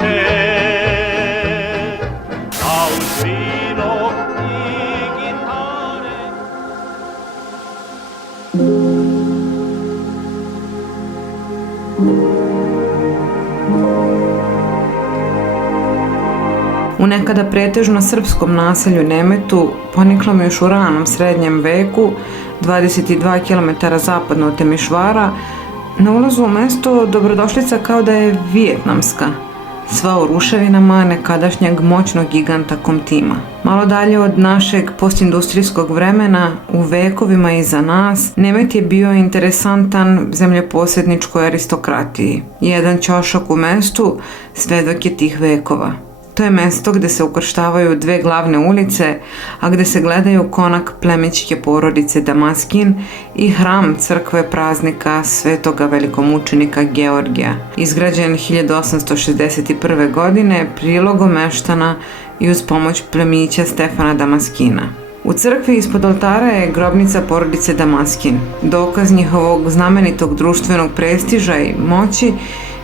priče, a uz vino i gitare. U nekada pretežno srpskom naselju Nemetu, poniklom još u ranom srednjem veku, 22 km zapadno od Temišvara, na ulazu u mesto dobrodošlica kao da je vijetnamska, sva u ruševinama nekadašnjeg moćnog giganta Komtima. Malo dalje od našeg postindustrijskog vremena, u vekovima iza nas, Nemet je bio interesantan zemljoposjedničkoj aristokratiji. Jedan ćošak u mestu svedok je tih vekova. To je mesto gde se ukrštavaju dve glavne ulice, a gde se gledaju konak plemićke porodice Damaskin i hram crkve praznika svetoga velikomučenika Georgija, izgrađen 1861. godine prilogom meštana i uz pomoć plemića Stefana Damaskina. U crkvi ispod oltara je grobnica porodice Damaskin. Dokaz njihovog znamenitog društvenog prestiža i moći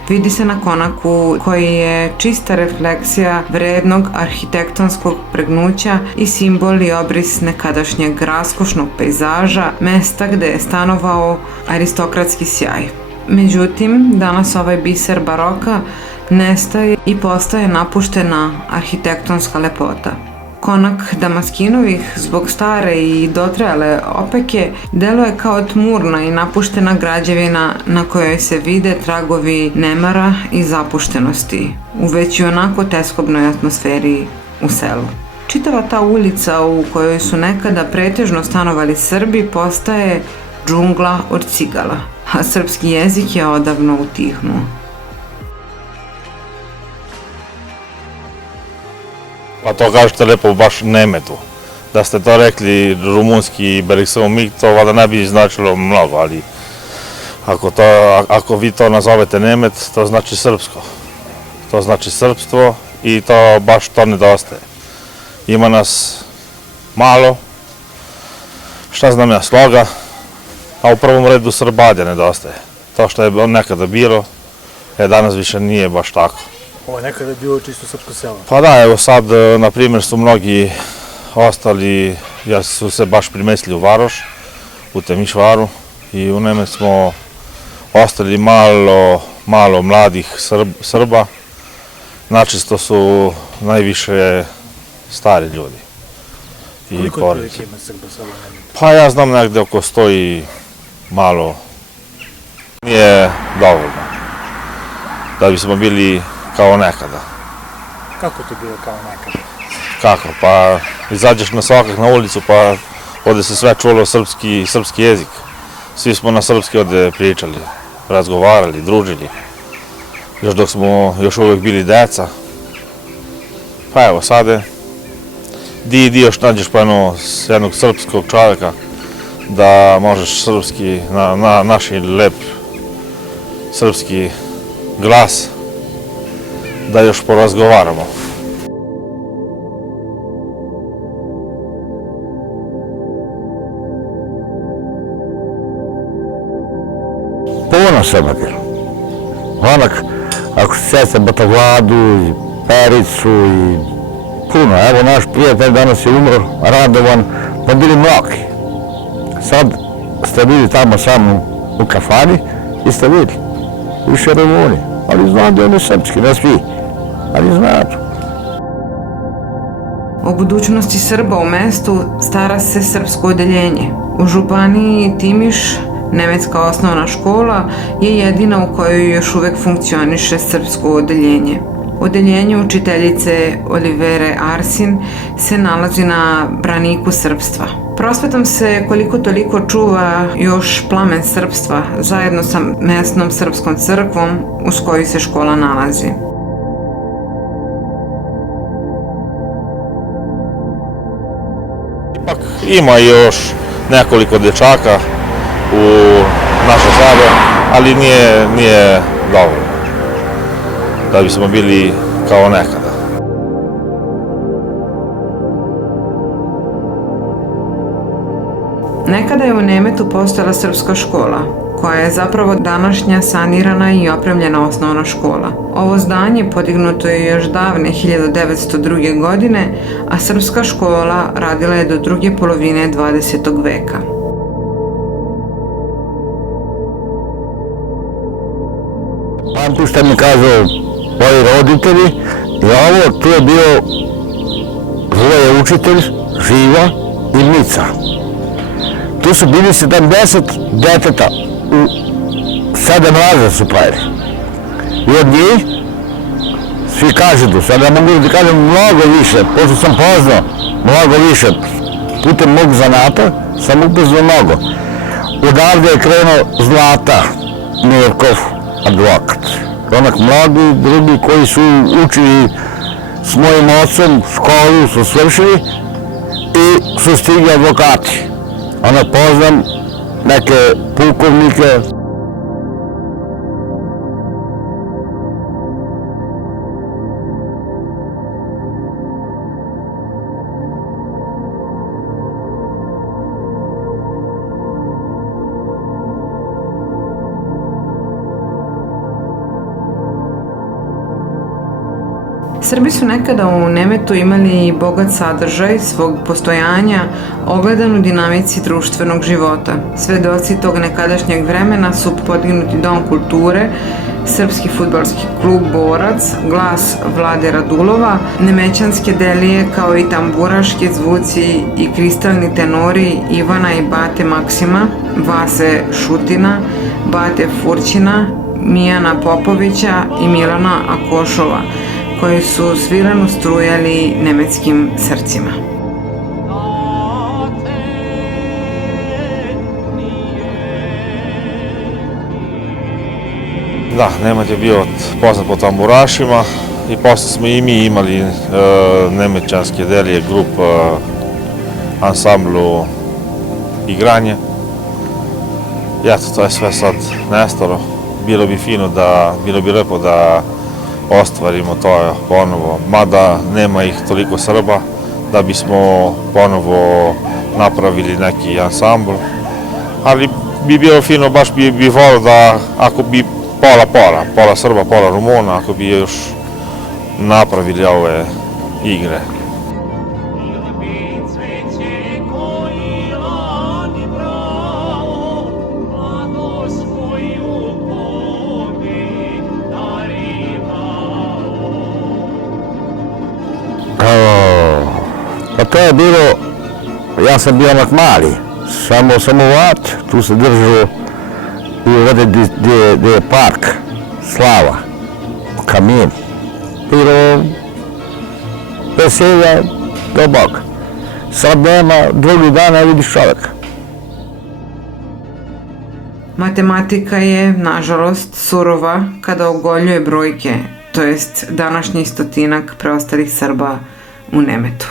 vidi se na konaku koji je čista refleksija vrednog arhitektonskog pregnuća i simbol i obris nekadašnjeg raskošnog pejzaža, mesta gde je stanovao aristokratski sjaj. Međutim, danas ovaj biser baroka nestaje i postaje napuštena arhitektonska lepota. Konak Damaskinovih, zbog stare i dotrajale opeke, deluje kao tmurna i napuštena građevina na kojoj se vide tragovi nemara i zapuštenosti u već i onako teskobnoj atmosferi u selu. Čitava ta ulica u kojoj su nekada pretežno stanovali Srbi postaje džungla od cigala, a srpski jezik je odavno utihnuo. Pa to kažete lepo baš Nemetu. Da ste to rekli rumunski Beriksamomik, to vada ne bi značilo mnogo, ali ako vi to nazovete Nemet, to znači srpsko. To znači srpstvo i to baš to nedostaje. Ima nas malo, šta znam ja, sloga, a u prvom redu Srbadja nedostaje. To što je nekada bilo, danas više nije baš tako. Ovo je nekada bilo čisto srpsko selo. Pa da, evo sad, na primjer, su mnogi ostali, ja su se baš primestili u Varoš, u Temišvaru i u Nemet smo ostali malo mladih Srba, načisto su najviše stari ljudi. Koliko otprilike ima Srba sada u Nemetu? Pa ja znam negde oko 100 i malo. Nije dovoljno da bismo bili kao nekada. Kako to bilo kao nekada? Kako? Pa izađeš na svakak na ulicu pa ovde se sve čulo srpski jezik. Svi smo na srpski ovde pričali, razgovarali, družili. Još dok smo još uvek bili deca. Pa evo sada, di još nađeš pa jednog srpskog čoveka da možeš srpski, na naš lep srpski glas, da još porazgovaramo. Puno Srba bilo. Onak, ako se sjeća Batavladu i Pericu i puno. Evo naš prijatelj danas je umro, Radovan, pa bili mnogi. Sad ste bili tamo sa mnom u kafani i ste bili. Više Rumuni. Ali znam da je oni srpski, ne svi. Ali znaju. O budućnosti Srba u mestu stara se srpsko odeljenje. U županiji Timiš, nemetska osnovna škola, je jedina u kojoj još uvek funkcioniše srpsko odeljenje. Odeljenje učiteljice Olivere Arsin se nalazi na braniku srpstva. Prosvetom se koliko toliko čuva još plamen srpstva zajedno sa mesnom srpskom crkvom uz koju se škola nalazi. Ipak ima još nekoliko dečaka u našoj selu, ali nije dovoljno da bismo bili kao nekada. Nekada je u Nemetu postojala srpska škola, koja je zapravo današnja sanirana i opremljena osnovna škola. Ovo zdanje podignuto je još davne 1902. godine, a srpska škola radila je do druge polovine 20. veka. Pamtim što mi kažu moji roditelji, i ovo tu je bio dvoje učitelj, Živa i Mica. Tu su bili 70 deteta, u 7 razreda su pravili. I od njih, svi kažu tu, sad ja mogu da kažem mnogo više, pošto sam poznao mnogo više, putem mog zanata sam upoznao mnogo. Odavde je krenuo Zlata Mirkov, advokat. Onak mnogi drugi koji su učili s mojim ocem, školu su svršili i su stigli advokati. Onak poznam neke pukovnike. Srbi su nekada u Nemetu imali bogat sadržaj svog postojanja ogledan u dinamici društvenog života. Svedoci tog nekadašnjeg vremena su podignuti Dom kulture, Srpski fudbalski klub Borac, Glas Vlade Radulova, Nemećanske delije kao i tamburaški zvuci i kristalni tenori Ivana i Bate Maksima, Vase Šutina, Bate Furćina, Mijana Popovića i Milana Akošova, koji su svirano strujali nemetskim srcima. Da, Nemet je bio poznat po tamburašima i posle smo i mi imali nemećanske delije, grup, ansamblu, igranje. I eto, to je sve sad nestalo. Bilo bi lepo da ostvarimo to ponovo, mada nema ih toliko Srba da bismo ponovo napravili neki ansambl, ali bi bilo fino, baš bi volio da ako bi pola Srba, pola Rumuna, ako bi još napravili ove igre. Pa to je bilo, ja sam bio onak mali, samo vat, tu se držao i ovdje gdje je park, Slava, kamin. Bilo veselja do Boga. Sad nema, drugi dan ne vidiš čovjeka. Matematika je, nažalost, surova kada ogoljuje brojke, to jest današnji stotinak preostalih Srba u Nemetu.